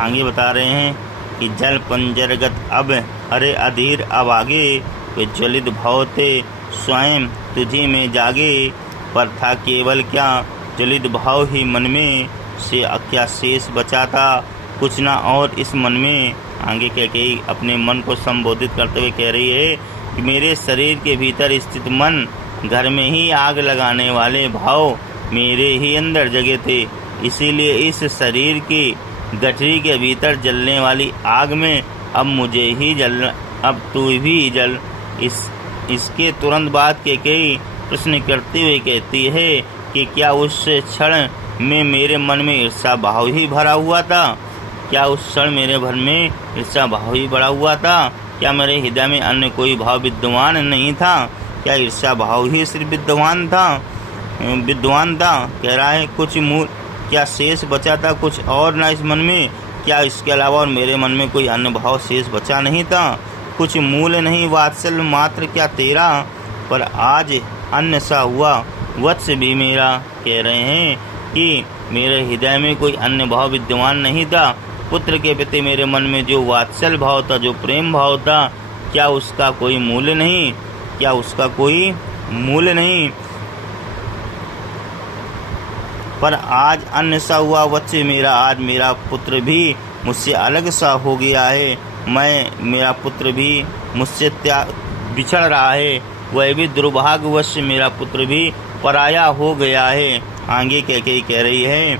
आगे बता रहे हैं कि जल पंजरगत अब अरे अधीर अब आगे, वे ज्वलित भाव थे स्वयं तुझी में जागे। पर था केवल क्या ज्वलित भाव ही मन में, से क्या शेष बचा था कुछ ना और इस मन में। आगे कह के अपने मन को संबोधित करते हुए कह रही है कि मेरे शरीर के भीतर स्थित मन, घर में ही आग लगाने वाले भाव मेरे ही अंदर जगे थे। इसीलिए इस शरीर की गठरी के भीतर जलने वाली आग में अब मुझे ही जल, अब तू भी जल। इसके तुरंत बाद केकई प्रश्न करते हुए कहती है कि क्या उस क्षण में मेरे मन में ईर्ष्या भाव ही भरा हुआ था? क्या उस क्षण मेरे मन में ईर्ष्या भाव ही भरा हुआ था? क्या मेरे हृदय में अन्य कोई भाव विद्यमान नहीं था? क्या ईर्ष्या भाव ही सिर्फ विद्यमान था? कह रहा है कुछ मूल क्या शेष बचा था कुछ और ना इस मन में? क्या इसके अलावा और मेरे मन में कोई अन्य भाव शेष बचा नहीं था? कुछ मूल नहीं वात्सल्य मात्र क्या तेरा, पर आज अन्य सा हुआ वत्स भी मेरा। कह रहे हैं कि मेरे हृदय में कोई अन्य भाव विद्यमान नहीं था। पुत्र के प्रति मेरे मन में जो वात्सल्य भाव था, जो प्रेम भाव था, क्या उसका कोई मूल्य नहीं? क्या उसका कोई मूल्य नहीं? पर आज अन्य सा हुआ वत्स मेरा, आज मेरा पुत्र भी मुझसे अलग सा हो गया है। मेरा पुत्र भी मुझसे बिछड़ रहा है। वह भी दुर्भाग्यवश मेरा पुत्र भी पराया हो गया है। आगे कह रही है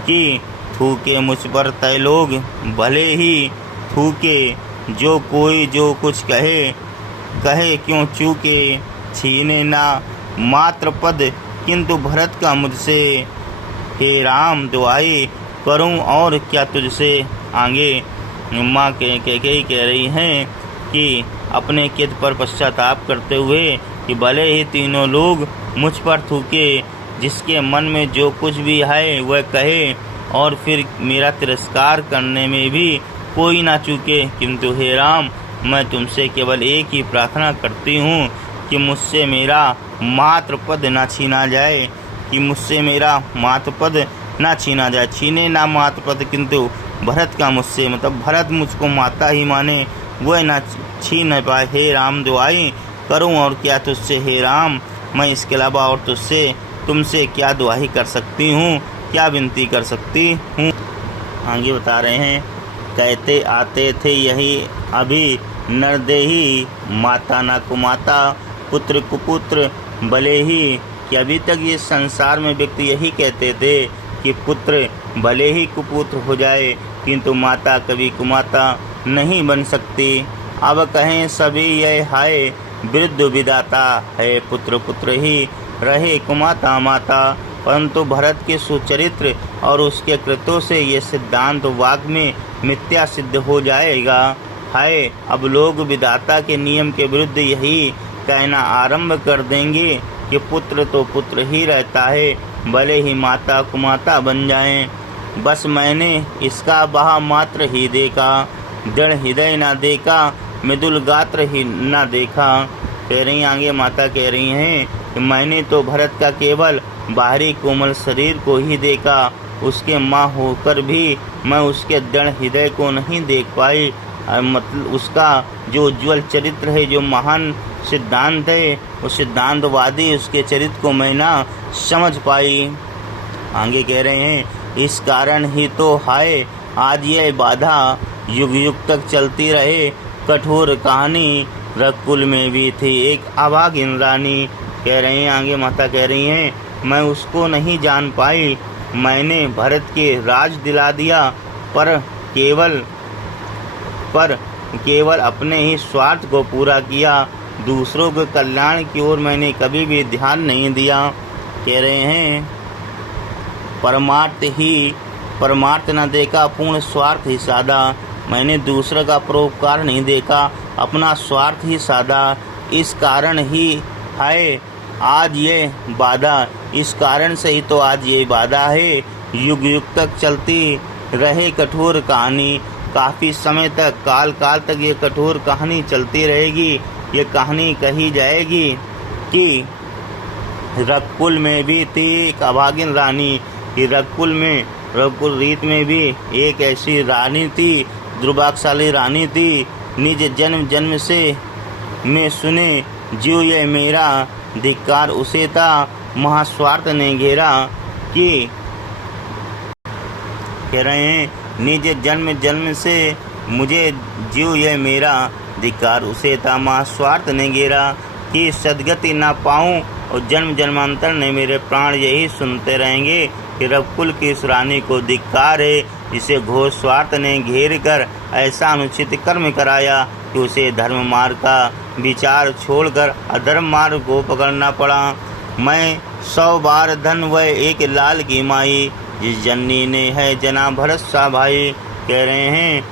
कि थूके मुझ पर तय लोग, भले ही थूके जो कोई जो कुछ कहे क्यों चूके, छीने ना मात्र पद किंतु भरत का मुझसे, हे राम दुआई करूं और क्या तुझसे। आगे माँ कह रही हैं कि अपने कित पर पश्चाताप करते हुए कि भले ही तीनों लोग मुझ पर थूके, जिसके मन में जो कुछ भी है वह कहे और फिर मेरा तिरस्कार करने में भी कोई ना चूके, किंतु हे राम मैं तुमसे केवल एक ही प्रार्थना करती हूँ कि मुझसे मेरा मात्र पद ना छीना जाए, कि मुझसे मेरा मात्र पद ना छीना जाए। छीने ना मात्र पद किंतु भरत का मुझसे, मतलब भरत मुझको माता ही माने, वह ना छीन पाए। हे राम दुआई करूं और क्या तुझसे, हे राम मैं इसके अलावा और तुमसे क्या दुआई कर सकती हूँ, क्या विनती कर सकती हूँ। आगे बता रहे हैं कहते आते थे यही अभी नरदेही, माता ना कुमाता पुत्र कुपुत्र भले ही। कि अभी तक ये संसार में व्यक्ति यही कहते थे कि पुत्र भले ही कुपुत्र हो जाए किंतु माता कभी कुमाता नहीं बन सकती। अब कहें सभी यह हाय वृद्ध विदाता है, पुत्र पुत्र ही रहे कुमाता माता। परंतु भरत के सुचरित्र और उसके कृत्यों से ये सिद्धांत वाक में मिथ्या सिद्ध हो जाएगा। हाय अब लोग विधाता के नियम के विरुद्ध यही कहना आरंभ कर देंगे कि पुत्र तो पुत्र ही रहता है, भले ही माता कुमाता बन जाएं। बस मैंने इसका बहा मात्र ही देखा, दृढ़ हृदय ना देखा, मृदुल गात्र ही ना देखा। कह रही आगे माता कह रही हैं कि मैंने तो भरत का केवल बाहरी कोमल शरीर को ही देखा, उसके माँ होकर भी मैं उसके दृढ़ हृदय को नहीं देख पाई। मतलब उसका जो उज्ज्वल चरित्र है, जो महान सिद्धांत है, उस सिद्धांतवादी उसके चरित्र को मैं ना समझ पाई। आगे कह रहे हैं इस कारण ही तो हाय आज यह बाधा युग युग तक चलती रहे। कठोर कहानी रकुल में भी थी एक अभागिन रानी। कह रहे हैं आगे माता कह रही हैं मैं उसको नहीं जान पाई। मैंने भरत के राज दिला दिया पर केवल अपने ही स्वार्थ को पूरा किया, दूसरों के कल्याण की ओर मैंने कभी भी ध्यान नहीं दिया। कह रहे हैं परमार्थ न देखा, पूर्ण स्वार्थ ही साधा। मैंने दूसरे का परोपकार नहीं देखा, अपना स्वार्थ ही साधा। इस कारण ही है आज ये बाधा, इस कारण से ही तो आज ये बाधा है। युग युग तक चलती रहे कठोर कहानी, काफ़ी समय तक काल तक ये कठोर कहानी चलती रहेगी। ये कहानी कही जाएगी कि रकुल में भी थी एक अभागिन रानी, कि रकुल में रघुकुल रीत में भी एक ऐसी रानी थी, दुर्भाग्यशाली रानी थी। निज जन्म जन्म से मैं सुने जीव ये मेरा, धिक्कार उसे था महास्वार्थ ने घेरा। कि कह रहे हैं निज जन्म जन्म से मुझे जीव ये मेरा, धिक्कार उसे था महास्वार्थ ने घेरा। कि सदगति ना पाऊं और जन्म जन्मांतर ने मेरे प्राण यही सुनते रहेंगे कि रघुकुल की इस रानी को धिक्कार है, जिसे घोर स्वार्थ ने घेर कर ऐसा अनुचित कर्म कराया कि उसे धर्म मार्ग का विचार छोड़कर अधर्म मार्ग को पकड़ना पड़ा। मैं 100 बार धन व एक लाल की माई, जिस जननी ने है जना भरत सा भाई। कह रहे हैं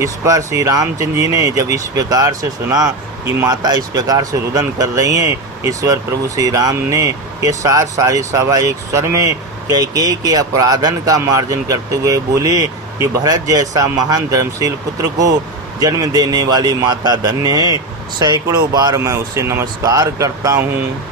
इस पर श्री रामचंद्र जी ने जब इस प्रकार से सुना कि माता इस प्रकार से रुदन कर रही हैं, ईश्वर प्रभु श्री राम ने के साथ सारी सभा एक स्वर में कैकेयी के अपराधन का मार्जन करते हुए बोली कि भरत जैसा महान धर्मशील पुत्र को जन्म देने वाली माता धन्य है। सैकड़ों बार मैं उसे नमस्कार करता हूँ।